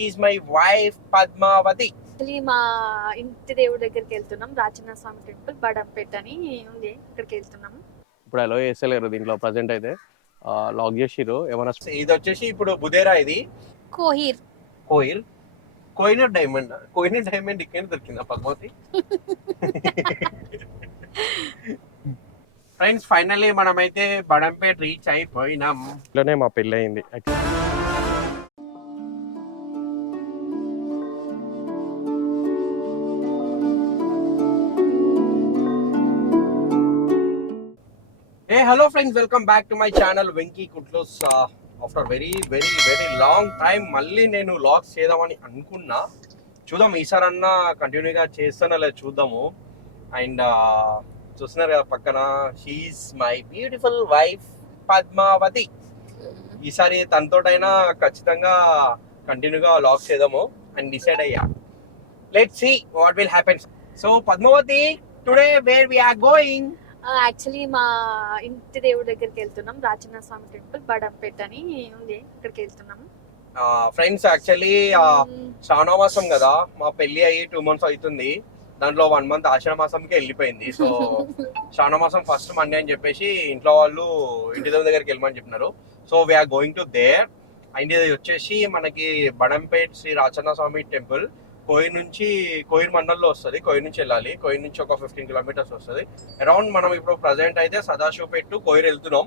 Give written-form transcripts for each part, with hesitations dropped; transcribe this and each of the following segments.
She's my wife, Padmavati. మా ఇంటి దేవుడి దగ్గరికి వెళ్తున్నాం. రాజన్న స్వామి టెంపుల్ బడంపేట అని ఉంది, ఇక్కడికి వెళ్తున్నాము. ఇప్పుడు అలో చేస్తలేరు దీంట్లో ప్రజెంట్ అయితే లాక్ చేసిర్రు. ఏమైనా ఇది వచ్చేసి ఇప్పుడు బుదేరా, ఇది కోహినూర్ డైమండ్ ఇక్కడ దొరికిందా పద్మావతి? ఫ్రెండ్స్, ఫైనల్లీ మనమైతే బడంపేట రీచ్ అయిపోయినాం. ఇట్లనే మా పెళ్ళి అయింది. Hello friends, welcome back to my channel Venky Kutlos. After very very very long time మళ్ళీ నేను వ్లాగ్స్ చేద్దామని అనుకున్నా. చూద్దాం ఈసారన్నా కంటిన్యూగా చేస్తానో లేదు చూద్దాము. అండ్ చూస్తున్నారు కదా పక్కన, she's my beautiful wife Padmavathi. ఈసారి తనతోటైనా ఖచ్చితంగా కంటిన్యూగా వ్లాగ్స్ చేద్దాము అండ్ డిసైడ్ అయ్యా. Let's see what will happen. So Padmavathi, today where we are going? Actually మా ఇంటి దేవుడి దగ్గరికి వెళ్తున్నాం. రాజన్న స్వామి టెంపుల్ బడంపేట అని ఉంది, ఇక్కడికి వెళ్తున్నాము. ఫ్రెండ్స్, యాక్చువల్లీ శ్రావణ మాసం కదా, మా పెళ్లి అయ్యి 2 months అవుతుంది. దాంట్లో 1 month ఆషాఢ మాసంకి వెళ్ళిపోయింది. సో శ్రావణ మాసం ఫస్ట్ మండే అని చెప్పేసి ఇంట్లో వాళ్ళు ఇంటి దేవుడి దగ్గరికి వెళ్ళమని చెప్పినారు. So we're going to there. And ఇది వచ్చేసి మనకి బడంపేట్ శ్రీ రాజన్న స్వామి టెంపుల్ కోయిర్ మండల్లో వస్తుంది. కోయిర్ నుంచి వెళ్ళాలి. కోయిర్ నుంచి ఒక 15 kilometers వస్తుంది అరౌండ్. మనం ఇప్పుడు ప్రజెంట్ అయితే సదాశివపేట టు కోయిర్ వెళ్తున్నాం.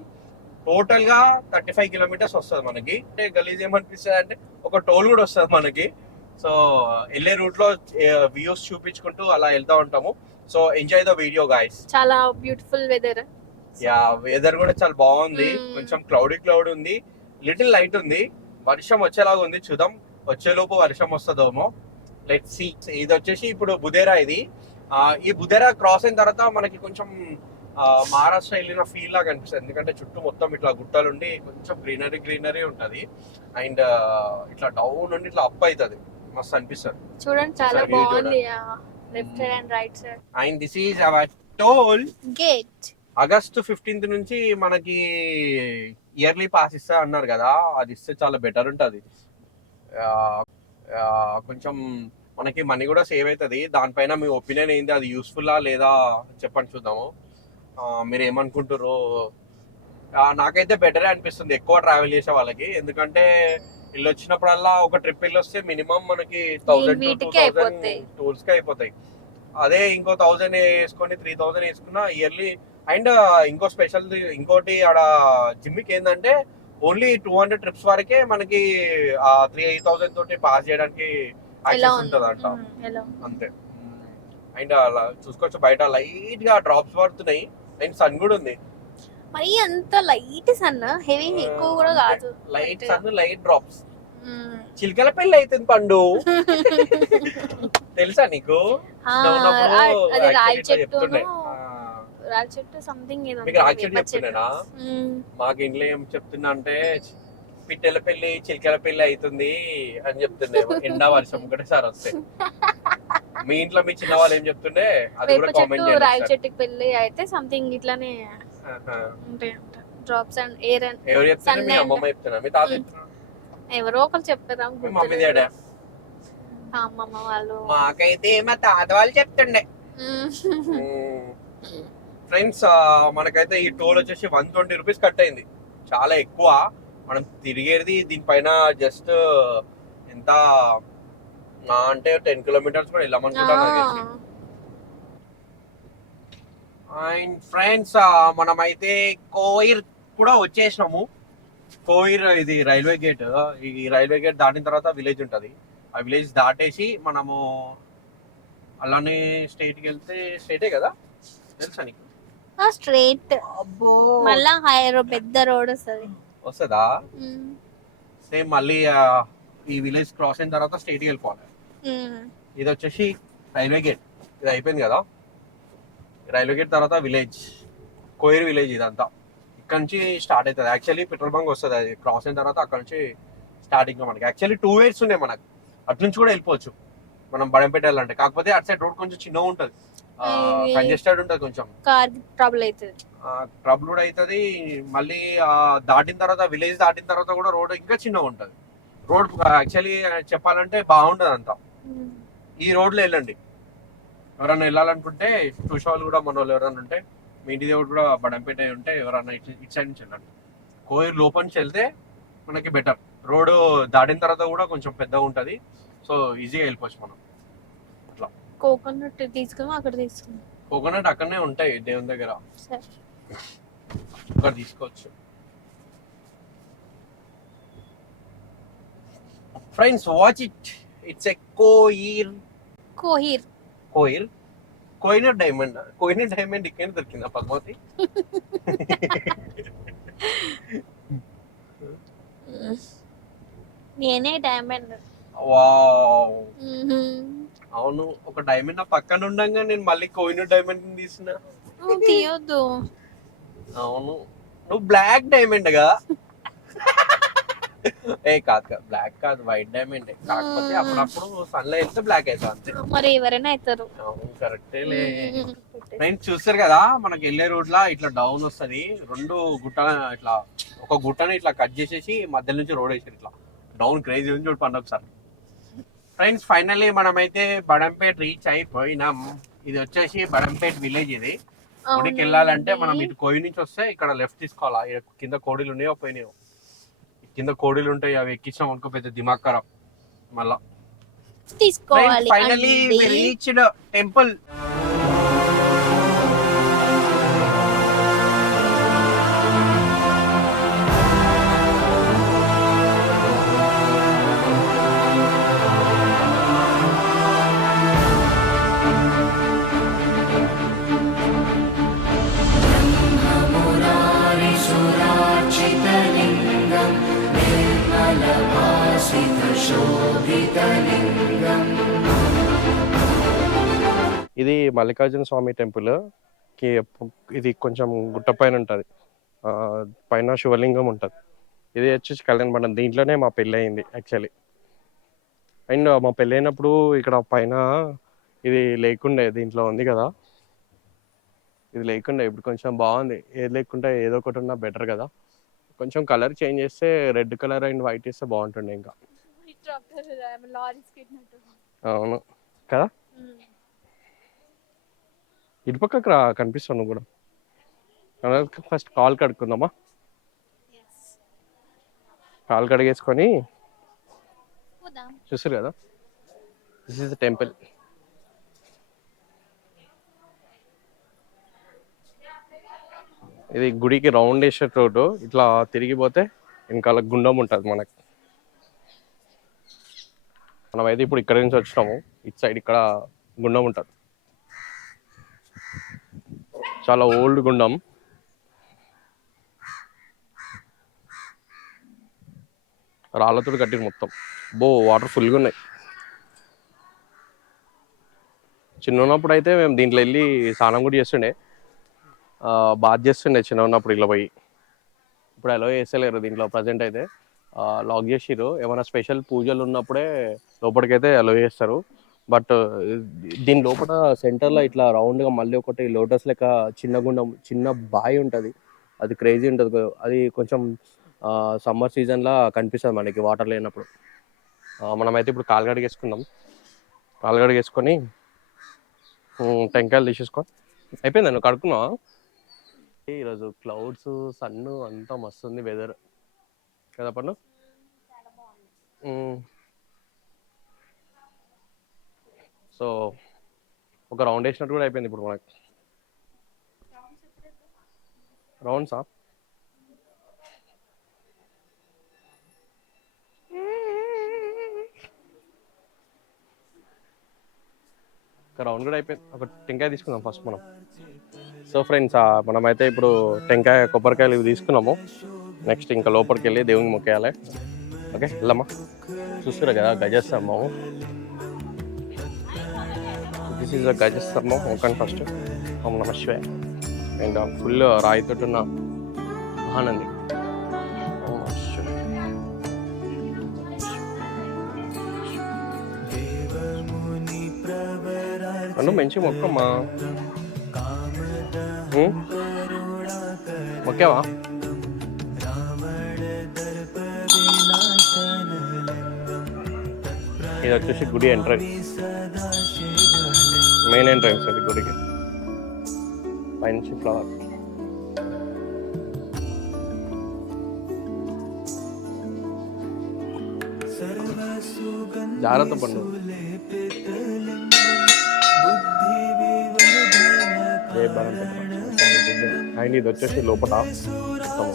టోటల్ గా 35 kilometers వస్తుంది మనకి. అంటే గలీజ్ ఏమనిపిస్తుంది అంటే ఒక టోల్ కూడా వస్తుంది మనకి. సో వెళ్ళే రూట్ లో వ్యూస్ చూపించుకుంటూ అలా వెళ్తా ఉంటాము. So enjoy the video guys. చాలా బ్యూటిఫుల్ వెదర్. వెదర్ కూడా చాలా బాగుంది. కొంచెం క్లౌడ్ ఉంది, లిటిల్ లైట్ ఉంది. వర్షం వచ్చేలాగా ఉంది. చూద్దాం వచ్చేలోపు వర్షం వస్తుందేమో. Let's see. ఇది వచ్చేసి ఇప్పుడు బుదేరా. ఈ బుదేరా క్రాస్ అయిన తర్వాత మనకి కొంచెం మహారాష్ట్ర వెళ్ళిన ఫీల్ లాగా అనిపిస్తుంది. ఎందుకంటే చుట్టూ మొత్తం ఇట్లా గుట్టలుండి కొంచెం గ్రీనరీ ఉంటది. అండ్ ఇట్లా డౌన్ నుండి ఇట్లా అప్ అవుతుంది, మస్తు అనిపిస్తుంది. చూడండి చాలా బాగుంది. Left side and right side. And this is our toll gate. August 15th నుంచి మనకి ఇయర్లీ పాస్ ఇస్తా అన్నారు కదా, అది ఇస్తే చాలా బెటర్ ఉంటుంది. కొంచెం మనకి మనీ కూడా సేవ్ అవుతుంది. దానిపైన మీ ఒపీనియన్ ఏంది, అది యూస్ఫుల్లా లేదా చెప్పండి, చూద్దాము. మీరు ఏమనుకుంటారో. నాకైతే బెటరే అనిపిస్తుంది ఎక్కువ ట్రావెల్ చేసే వాళ్ళకి. ఎందుకంటే ఇల్లు వచ్చినప్పుడల్లా ఒక ట్రిప్ వెళ్ళి వస్తే మినిమం మనకి 1000 to 2000 టూల్స్ కి అయిపోతాయి. అదే ఇంకో 1000 వేసుకొని 3000 వేసుకున్నా ఇయర్లీ. అండ్ ఇంకో స్పెషల్ ఇంకోటి ఆడ జిమ్కి ఏంటంటే ఓన్లీ 200 trips వరకే మనకి 3000 తోటి పాస్ చేయడానికి యాక్సెస్ ఉంటుంది అంట, అంతే. అండ్ అలా చూసుకోవచ్చు బయట లైట్ గా డ్రాప్స్ పడుతున్నాయి. అండ్ సన్ కూడా ఉంది. మరి అంత లైట్ సన్, హెవీ ఎక్కువ కూడా కాదు. Light sun, light drops. చిలకల పెళ్లి అవుతుంది పండు. తెలుసా నీకు? రాచెట్టు సంథింగ్ ఏదో. మీకు రాచెట్టు చెప్తున్నానా? మాకు ఇంట్లో ఏం చెప్తున్నా అంటే పిట్టెల పెళ్లి చిలకల పెళ్లి అవుతుంది అని చెప్తుండే. ఎండా వర్షం ఒకటేసారి వస్తే. మీ ఇంట్లో మీ చిన్న వాళ్ళు ఏం చెప్తుండే అది కూడా కామెంట్ చేయండి. రాచెట్టుకి పెళ్లి అయితే సంథింగ్ ఇట్లానే ఉంటాయి అంట. Drops and air and. ఎవరు చెప్తున్నా? మీ అమ్మమ్మ చెప్తున్నా, మీ తాత చెప్తున్నా, ఎవరో ఒకరు చెప్పారా? మీ మమ్మీ డాడీ? అమ్మమ్మ వాళ్ళు. మాకైతే మా తాత వాళ్ళు చెప్తుండే. ఫ్రెండ్స్, మనకైతే ఈ టోల్ వచ్చేసి 120 rupees కట్ అయింది. చాలా ఎక్కువ. మనం తిరిగేది దీనిపైన జస్ట్ ఎంత అంటే 10 kilometers కూడా వెళ్ళామనుకుంటాను. అండ్ ఫ్రెండ్స్, మనమైతే కోయిర్ కూడా వచ్చేసినాము. కోయిర్ ఇది రైల్వే గేట్. ఈ రైల్వే గేట్ దాటిన తర్వాత విలేజ్ ఉంటుంది. ఆ విలేజ్ దాటేసి మనము అలానే స్ట్రైట్కి వెళ్తే స్ట్రైటే కదా, తెలుసా నీకు? స్ట్రైట్. మళ్ళా పెద్ద రోడ్ వస్తుందా? సేమ్ మళ్ళీ ఈ విలేజ్ క్రాస్ అయిన తర్వాత స్ట్రైట్కి వెళ్ళిపోవాలి. ఇది వచ్చేసి రైల్వే గేట్. ఇది అయిపోయింది కదా, రైల్వే గేట్ తర్వాత విలేజ్, కోయిర్ విలేజ్. ఇదంతా ఇక్కడ నుంచి స్టార్ట్ అవుతుంది. యాక్చువల్లీ పెట్రోల్ బంక్ వస్తుంది, అది క్రాస్ అయిన తర్వాత అక్కడ నుంచి స్టార్టింగ్. మనకి యాక్చువల్లీ 2 ways ఉన్నాయి మనకు. అటు నుంచి కూడా వెళ్ళిపోవచ్చు మనం బడంపేట వెళ్ళాలంటే. కాకపోతే అటు సైడ్ రోడ్ కొంచెం చిన్నగా ఉంటుంది, కంజెస్టెడ్ ఉంటుంది, కొంచెం ట్రబుల్ కూడా అవుతుంది. మళ్ళీ దాటిన తర్వాత విలేజ్ దాటిన తర్వాత కూడా రోడ్ ఇంకా చిన్నగా ఉంటుంది. రోడ్ యాక్చువల్లీ చెప్పాలంటే బాగుంటది అంతా. ఈ రోడ్లో వెళ్ళండి, ఎవరన్నా వెళ్ళాలనుకుంటే చూసే వాళ్ళు కూడా మన వాళ్ళు ఎవరన్నా ఉంటే, మీ ఇంటి దేవుడు కూడా బడంపేట ఉంటే ఎవరన్నా ఇటు సైడ్ నుంచి వెళ్ళండి. కోయిర్ లోపల నుంచి వెళ్తే మనకి బెటర్. రోడ్డు దాటిన తర్వాత కూడా కొంచెం పెద్దగా ఉంటది, సో ఈజీగా వెళ్ళిపోవచ్చు మనం. అట్లా కోకోనట్ తీసుకున్నాం, అక్కడ తీసుకున్నాం. కోకోనట్ అక్కడనే ఉంటాయి దేవుని దగ్గర, సరే అక్కడ తీసుకోవచ్చు. Friends watch it, it's a coir Kohinoor diamond. Kohinoor diamond ఇక్కడ దొరికిందా పద్మావతి? నేనే డైమండ్. వావ్, అవును. ఒక డైమండ్ నా పక్కన ఉండగా నేను మళ్ళీ కోహినూర్ డైమండ్ తీసిన. తీయొద్దు. అవును, నువ్వు బ్లాక్ డైమండ్ గా. ఏ కాదు, బ్లాక్ కాదు, వైట్ డైమండ్. కాకపోతే అప్పుడప్పుడు సన్ లో వెళ్తే బ్లాక్ అవుతా అంతే. మరి ఎవరైనా అవుతారు. అవును, కరెక్టేలే. ఫ్రెండ్స్ చూస్తారు కదా, మనకి వెళ్ళే రూట్ లా ఇట్లా డౌన్ వస్తది. రెండు గుట్ట ఇట్లా, ఒక గుట్టని ఇట్లా కట్ చేసేసి మధ్య నుంచి రోడ్ వేసారు ఇట్లా డౌన్. క్రేజీ ఉంది చూడు పండు ఒకసారి. ఫ్రెండ్స్ ఫైనల్లీ మనమైతే బడంపేట్ రీచ్ అయిపోయినాం. ఇది వచ్చేసి బడంపేట్ విలేజ్. ఇది గుడికి వెళ్ళాలంటే మనం ఇటు కోయి నుంచి వస్తే ఇక్కడ లెఫ్ట్ తీసుకోవాలా. కింద కోడీలు ఉన్నాయో పోయినాయో, కింద కోడీలు ఉంటాయి, అవి ఎక్కించాం అనుకో పెద్ద దిమాగ్ ఖరాబ్ మళ్ళా. తీసుకోవాలి. Finally we reached temple. ఇది మల్లికార్జున స్వామి టెంపుల్ కి. ఇది కొంచెం గుట్ట పైన ఉంటుంది, పైన శివలింగం ఉంటుంది. ఇది వచ్చేసి కళ్యాణ మండపం. దీంట్లోనే మా పెళ్ళి అయింది యాక్చువల్లీ. అండ్ మా పెళ్ళి అయినప్పుడు ఇక్కడ పైన ఇది లేకుండే, దీంట్లో ఉంది కదా, ఇది లేకుండే. ఇప్పుడు కొంచెం బాగుంది. ఏది లేకుంటే ఏదో ఒకటి ఉన్నా బెటర్ కదా. కొంచెం కలర్ చేంజ్ చేస్తే రెడ్ కలర్ అండ్ వైట్ ఇస్తే బాగుంటుండే ఇంకా. అవును కదా. ఇటు పక్కకు రా, కనిపిస్తావు నువ్వు కూడా. First call కడుక్కుందామా? కాల్ కడిగేసుకొని చూసారు కదా, దిస్ ఈస్ ద టెంపుల్. ఇది గుడికి రౌండ్ వేసే రోడ్డు. ఇట్లా తిరిగిపోతే వెనకాల గుండం ఉంటుంది మనకి. మనమైతే ఇప్పుడు ఇక్కడ నుంచి వచ్చినాము. ఇటు సైడ్ ఇక్కడ గుండం ఉంటుంది, చాలా ఓల్డ్ గుండం. రాళ్ళతో కట్టిరు మొత్తం. వాటర్ ఫుల్గా ఉన్నాయి. చిన్న ఉన్నప్పుడు అయితే మేము దీంట్లో వెళ్ళి స్నానం కూడా చేస్తుండే, బాత్ చేస్తుండే చిన్న ఉన్నప్పుడు ఇలా పోయి. ఇప్పుడు అలో చేస్తలేరు దీంట్లో ప్రజెంట్ అయితే. లాక్ చేసిర్రు. ఏమైనా స్పెషల్ పూజలు ఉన్నప్పుడే లోపలికైతే అలో చేస్తారు. బట్ దీని లోపల సెంటర్లో ఇట్లా రౌండ్గా మళ్ళీ ఒకటి లోటస్ లెక్క చిన్న గుండం, చిన్న బావి ఉంటుంది. అది క్రేజీ ఉంటుంది. అది కొంచెం సమ్మర్ సీజన్లో కనిపిస్తుంది మనకి వాటర్ లేనప్పుడు. మనమైతే ఇప్పుడు కాలు కడిగేసుకుందాం. కాలు కడిగేసుకొని టెంకాయలు తీసేసుకో. అయిపోయిందా? నువ్వు కడుక్కున్నావా? ఈరోజు క్లౌడ్స్, సన్ను అంతా మస్తుంది వెదర్ కదా పన్ను. సో ఒక రౌండ్ వేసినట్టు కూడా అయిపోయింది ఇప్పుడు మనకి. రౌండ్సా? ఒక రౌండ్ కూడా అయిపోయింది. ఒక టెంకాయ తీసుకుందాం ఫస్ట్ మనం. సో ఫ్రెండ్స్, మనమైతే ఇప్పుడు టెంకాయ, కొబ్బరికాయలు ఇవి తీసుకున్నాము. నెక్స్ట్ ఇంకా లోపలికి వెళ్ళి దేవునికి మొక్కేయాలి. ఓకే, వెళ్ళమ్మా. చూస్తున్నారు కదా గజస్తంభము. దిస్ ఈజ్ ద గజస్తంభం. మొక్కండి ఫస్ట్. ఓం నమః శివాయ. అండ్ ఫుల్ రాయితోటి ఉన్న మహానంది. ఓం నమః శివాయ. అను మంచి మొక్కమ్మా. మొక్కావా? ఇది వచ్చేసి గుడి ఎంట్రన్స్, మెయిన్ ఎంట్రన్స్ అది గుడికి. పైనుంచి ఫ్లవర్. జాగ్రత్త పండు. అండ్ ఇది వచ్చేసి లోపల మొత్తము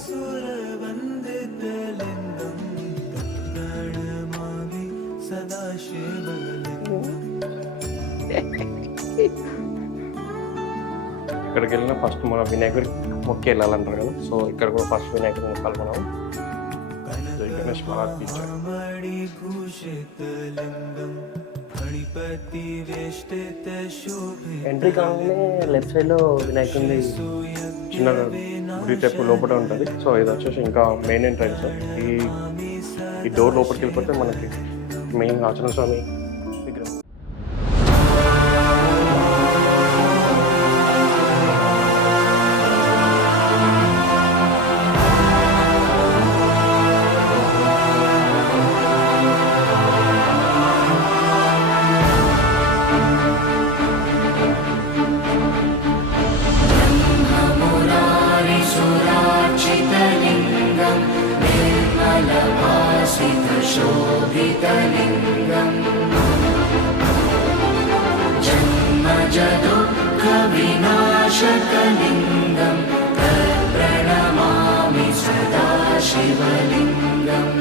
ఇక్కడికి వెళ్ళిన ఫస్ట్ మనం వినాయకుడికి మొక్కి వెళ్ళాలంటారు కదా, సో ఇక్కడ కూడా ఫస్ట్ వినాయకుడి మొక్కాలి మనం. గణేష్ మహారాజ్ టీచర్. ఎంట్రీ కాగానే లెఫ్ట్ సైడ్ లో వినాయకుడి చిన్న గుడి టైప్ లోపల ఉంటుంది. సో ఇది వచ్చేసి ఇంకా మెయిన్ ఎంట్రన్స్. ఈ డోర్ లోపలికి వెళ్ళిపోతే మనకి మెయిన్ ఆచరణ స్వామి విగ్రహం. जन्मजदुःखविनाशकलिङ्गं प्रणमामि सदा शिवलिङ्गम्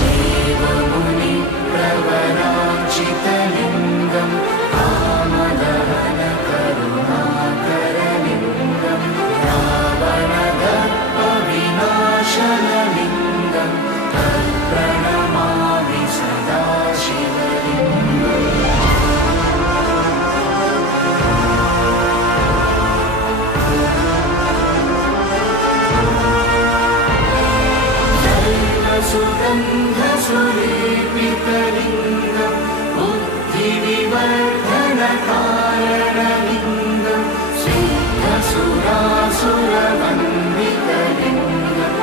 देवमुनिप्रवराचितलिङ्गं कामदहनकरुणाकरलिङ्गं रावणदर्पविनाशनलिङ्गं प्रणमामि सदा शिवलिङ्गम् सुगन्धसुलेपितलिङ्गं बुद्धिविवर्धनकारणलिङ्गं सिद्धसुरासुरवन्दितलिङ्गं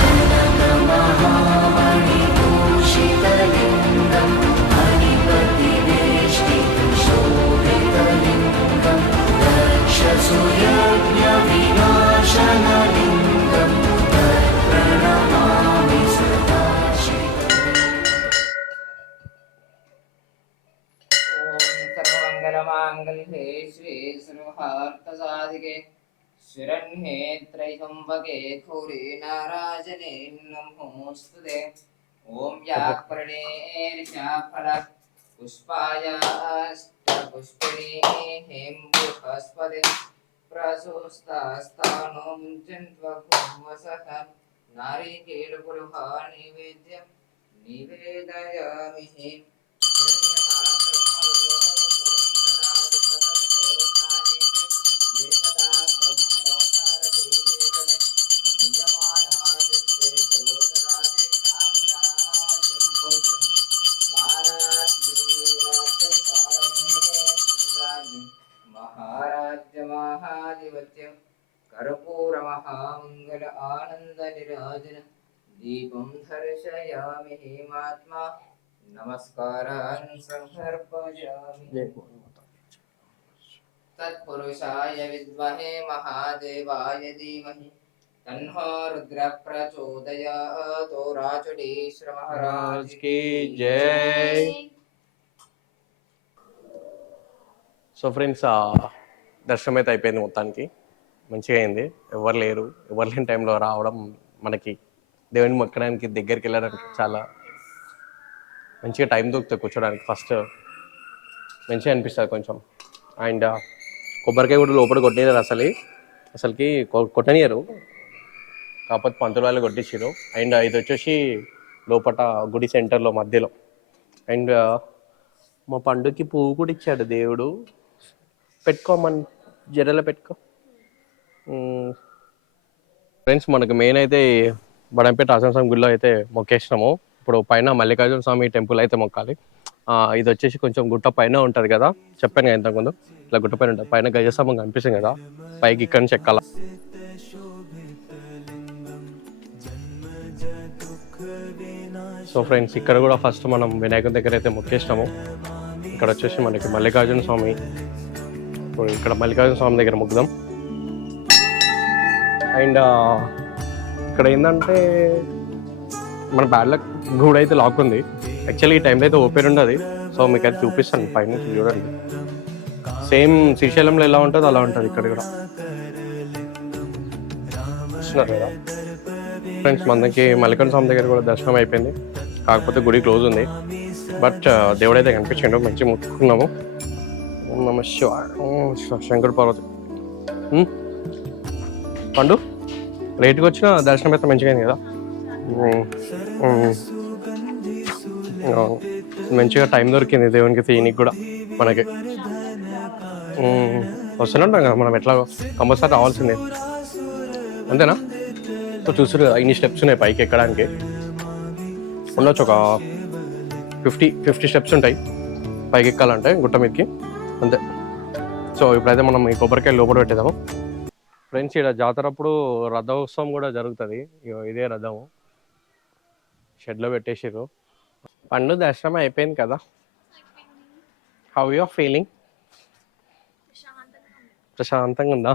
कनकमहामणिभूषितलिङ्गं मणिपतिवेष्टिशोभितलिङ्गं दक्षसुयज्ञविनाशनलिङ्गं प्रणमामि सदा सर्वमङ्गलमाङ्गल्ये श्री सर्वार्थसाधिके शरण्ये त्र्यम्बके गौरी नारायणे नमोऽस्तुते। ॐ व्याकरणेर्व्याफलः पुष्पायास्तपुष्पिणी हेम्बुहस्पदे प्रसूस्तास्तानो मुञ्चन्त्वभुवसः नारिकेलपुरुहा निवेद्यं निवेदयामि। महाराज्यमहाधिपत्यं कर्पूरमहामङ्गल आनन्दनिराजन दीपं दर्शयामि हेमात्मा नमस्कारान् समर्पयामि। तत्पुरुषाय विद्महे महादेवाय धीमहि तन्नो रुद्रः प्रचोदयात्। राजुडीश्वर महाराज की जय। సో ఫ్రెండ్స్, దర్శనం అయితే అయిపోయింది, మొత్తానికి మంచిగా అయింది. ఎవరు లేరు, ఎవరు లేని టైంలో రావడం మనకి దేవుని మొక్కడానికి దగ్గరికి వెళ్ళడానికి చాలా మంచిగా టైం దొరుకుతుంది కూర్చోడానికి. ఫస్ట్ మంచిగా అనిపిస్తుంది కొంచెం. అండ్ కొబ్బరికాయ కూడా లోపల కొట్టినారు, అసలుకి కొట్టనియరు, కాకపోతే పంతులు వాళ్ళు కొట్టించారు. అండ్ ఇది వచ్చేసి లోపల గుడి సెంటర్లో మధ్యలో. అండ్ మా పండుకి పువ్వు కూడా ఇచ్చాడు దేవుడు, పెట్టుకోమని జడలో పెట్టుకో. ఫ్రెండ్స్, మనకు మెయిన్ అయితే బడంపేట ఆంజనేయ స్వామి గుడిలో అయితే మొక్కేసినాము. ఇప్పుడు పైన మల్లికార్జున స్వామి టెంపుల్ అయితే మొక్కాలి. ఇది వచ్చేసి కొంచెం గుట్ట పైన ఉంటుంది కదా, చెప్పాను కదా ఇంతకుముందు, ఇట్లా గుట్ట పైన ఉంటుంది. పైన గజస్తంభం కనిపిస్తుంది కదా, పైకి ఇక్కడి నుంచి ఎక్కాల. సో ఫ్రెండ్స్ ఇక్కడ కూడా ఫస్ట్ మనం వినాయకుడి దగ్గర అయితే మొక్కేసినాము. ఇక్కడ వచ్చేసి మనకి మల్లికార్జున స్వామి. ఇప్పుడు ఇక్కడ మల్లికార్జున స్వామి దగ్గర మొక్కుదాం. అండ్ ఇక్కడ ఏంటంటే మన బ్యాడ్ లక్ గూడ అయితే లాక్ ఉంది. యాక్చువల్లీ ఈ టైంలో అయితే ఓపెన్ ఉండదు. సో మీకు అయితే చూపిస్తాను పైన చూడండి. సేమ్ శ్రీశైలంలో ఎలా ఉంటుందో అలా ఉంటుంది ఇక్కడ కూడా. చూస్తున్నారు కదా ఫ్రెండ్స్, మనకి మల్లికార్జున స్వామి దగ్గర కూడా దర్శనం అయిపోయింది. కాకపోతే గుడి క్లోజ్ ఉంది. బట్ దేవుడైతే కనిపించిండు, మంచిగా ముట్టుకున్నాము. ఓం నమ శివాయ, శంకర పార్వతి. పండు లేట్గా వచ్చిన దర్శనం అయితే మంచిగా అయింది కదా. మంచిగా టైం దొరికింది దేవునికి తీయనికి కూడా మనకి. వస్తూనే ఉంటాం కదా మనం, ఎట్లా కంపల్సరీ రావాల్సిందే, అంతేనా? సో చూసారు కదా ఇన్ని స్టెప్స్ ఉన్నాయి పైకి ఎక్కడానికి. ఉండొచ్చు ఒక 50 స్టెప్స్ ఉంటాయి పైకి ఎక్కాలంటే గుట్ట మీదకి, అంతే. సో ఇప్పుడైతే మనం ఈ కొబ్బరికాయలు లోపల పెట్టేద్దాము. ఫ్రెండ్స్, ఇక్కడ జాతర అప్పుడు రథోత్సవం కూడా జరుగుతుంది. ఇదే రథము షెడ్లో పెట్టేసారు. పండు దర్శనం అయిపోయింది కదా. How you are feeling? ప్రశాంతంగా ఉందా?